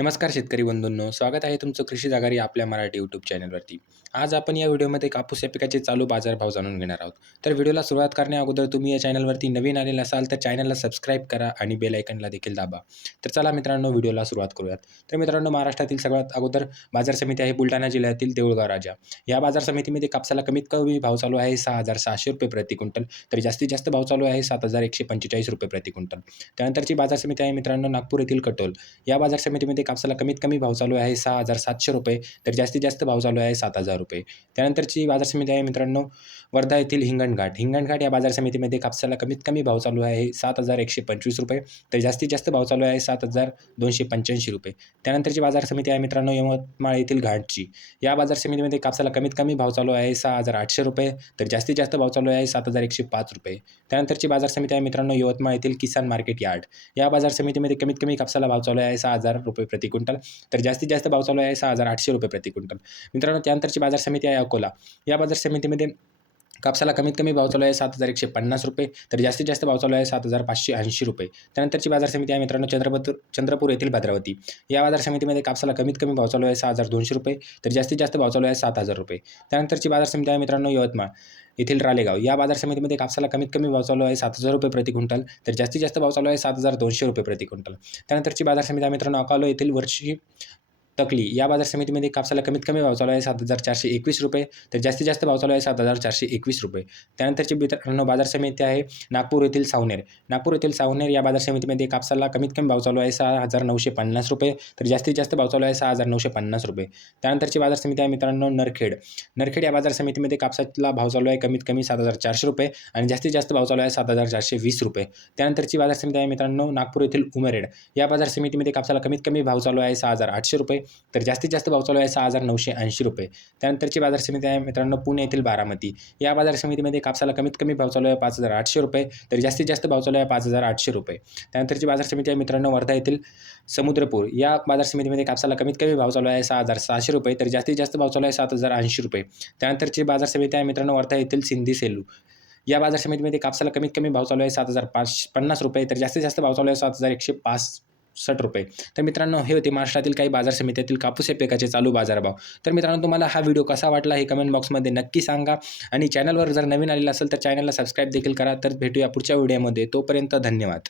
नमस्कार शेतकरी बंधूंनो स्वागत आहे तुमचं कृषी जागारी आपल्या मराठी यूट्यूब चॅनलवरती आज आपण या व्हिडिओमध्ये कापूस या पिकाचे चालू बाजारभाव जाणून घेणार आहोत. तर व्हिडिओला सुरुवात करण्या अगोदर तुम्ही या चॅनलवरती नवीन आलेला असाल तर चॅनलला सबस्क्राईब करा आणि बेल देखील दाबा. तर चला मित्रांनो व्हिडिओला सुरुवात करूयात. तर मित्रांनो महाराष्ट्रातील सगळ्यात अगोदर बाजार समिती आहे बुलढाणा जिल्ह्यातील देऊळगाव राजा. या बाजार समितीमध्ये कापसाला कमीत कमी भाव चालू आहे सहा हजार सहाशे रुपये प्रति क्विंटल तर जास्तीत जास्त भाव चालू आहे सात हजार एकशे पंचेचाळीस रुपये प्रति क्विंटल. त्यानंतरची बाजार समिती आहे मित्रांनो नागपूर येथील कटोल. या बाजार समितीमध्ये कापसाला कमीत कमी भाव चालू आहे सहा हजार सातशे रुपये तर जास्तीत जास्त भाव चालू आहे सात हजार रुपये. त्यानंतरची बाजार समिती आहे मित्रांनो वर्धा येथील हिंगणघाट. हिंगणघाट या बाजार समितीमध्ये कापसाला कमीत कमी भाव चालू आहे सात हजार एकशे पंचवीस रुपये तर जास्तीत जास्त भाव चालू आहे सात हजार दोनशे पंच्याऐंशी रुपये. त्यानंतरची बाजार समिती आहे मित्रांनो यवतमाळ येथील घाटची. या बाजार समितीमध्ये कापसाला कमीत कमी भाव चालू आहे सहा हजार आठशे रुपये तर जास्तीत जास्त भाव चालू आहे सात हजार एकशे पाच रुपये. त्यानंतरची बाजार समिती आहे मित्रांनो यवतमाळ येथील किसान मार्केट यार्ड. या बाजार समितीमध्ये कमीत कमी कापसाला भाव चालू आहे सहा हजार रुपये. प्रति क्विंटल. तर जास्तीत जास्त भाव चालू आहे सहा हजार आठशे रुपये प्रति क्विंटल. मित्रांनो त्यानंतरची बाजार समिती आहे अकोला. या बाजार समितीमध्ये कापसाला कमीत कमी भाव चालू आहे सात हजार एकशे पन्नास रुपये तर जास्तीत जास्त भाव चालू आहे सात हजार पाचशे ऐंशी रुपये. त्यानंतरची बाजार समिती आहे मित्रांनो चंद्रपूर चंद्रपूर येथील भद्रावती. या बाजार समितीमध्ये कापसाला कमीत कमी भाव चालू आहे सहा हजार दोनशे रुपये तर जास्तीत जास्त भाव चालू आहे सात हजार रुपये. त्यानंतरची बाजार समिती आहे मित्रांनो यवतमाळ. येथील रालेगाव. या बाजार समितीमध्ये कापसाला कमीत कमी भाव चालू आहे सात हजार रुपये प्रति क्विंटल तर जास्तीत जास्त भाव चालू आहे सात हजार दोनशे रुपये प्रति क्विंटल. त्यानंतरची बाजार समिती मित्रांनो अकोलो येथील वर्षी तकली या बाजार समितीमध्ये कापसाला कमीत कमी भाव चालू आहे सात हजार चारशे एकवीस रुपये तर जास्तीत जास्त भाव चालू आहे सात हजार चारशे एकवीस रुपये. त्यानंतरची मित्रांनो बाजार समिती आहे नागपूर येथील सावनेर. नागपूर येथील सावनेर या बाजार समितीमध्ये कापसाला कमीत कमी भाव चालू आहे सहा हजार नऊशे पन्नास रुपये तर जास्तीत जास्त भाव चालू आहे सहा हजार नऊशे पन्नास रुपये. त्यानंतरची बाजार समिती आहे मित्रांनो नरखेड. नरखेड या बाजार समितीमध्ये कापसाला भाव चालू आहे कमीत कमी सात हजार चारशे रुपये आणि जास्तीत जास्त भाव चालू आहे सात हजार चारशे वीस रुपये. त्यानंतरची बाजार समिती आहे मित्रांनो नागपूर येथील उमरेड. या बाजार समितीमध्ये कापसाला कमीत कमी भाव चालू आहे सहा हजार आठशे रुपये तर जास्तीत जास्त भाव चालू आहे सहा हजार नऊशे ऐंशी रुपये. त्यानंतरची बाजार समिती आहे मित्रांनो पुणे येथील बारामती. या बाजार समितीमध्ये कापसाला कमीत कमी भाव चालू आहे पाच हजार आठशे रुपये तर जास्तीत जास्त भाव चालू आहे पाच हजार आठशे रुपये. त्यानंतरची बाजार समिती आहे मित्रांनो वर्धा येथील समुद्रपूर. या बाजार समितीमध्ये कापसाला कमीत कमी भाव चालू आहे सहा हजार सहाशे रुपये तर जास्तीत जास्त भाव चालू आहे सात हजार ऐंशी रुपये. त्यानंतरची बाजार समिती आहे मित्रांनो वर्धा येथील सिंधी सेलू. या बाजार समितीमध्ये कापसाला कमीत कमी भाव चालू आहे सात हजार पाच पन्नास रुपये तर जास्तीत जास्त भाव चालू आहे सात हजार एकशे पाच. साठ रुपये. तर मित्रांनो हे होते महाराष्ट्रातील काही बाजार समित्यातील कापूस या पिकाचे चालू बाजारभाव. तर मित्रांनो तुम्हाला हा व्हिडिओ कसा वाटला हे कमेंट बॉक्समध्ये नक्की सांगा. आणि चॅनलवर जर नवीन आलेला असेल तर चॅनलला सबस्क्राईब देखील करा. तर भेटूया पुढच्या व्हिडिओमध्ये तोपर्यंत धन्यवाद.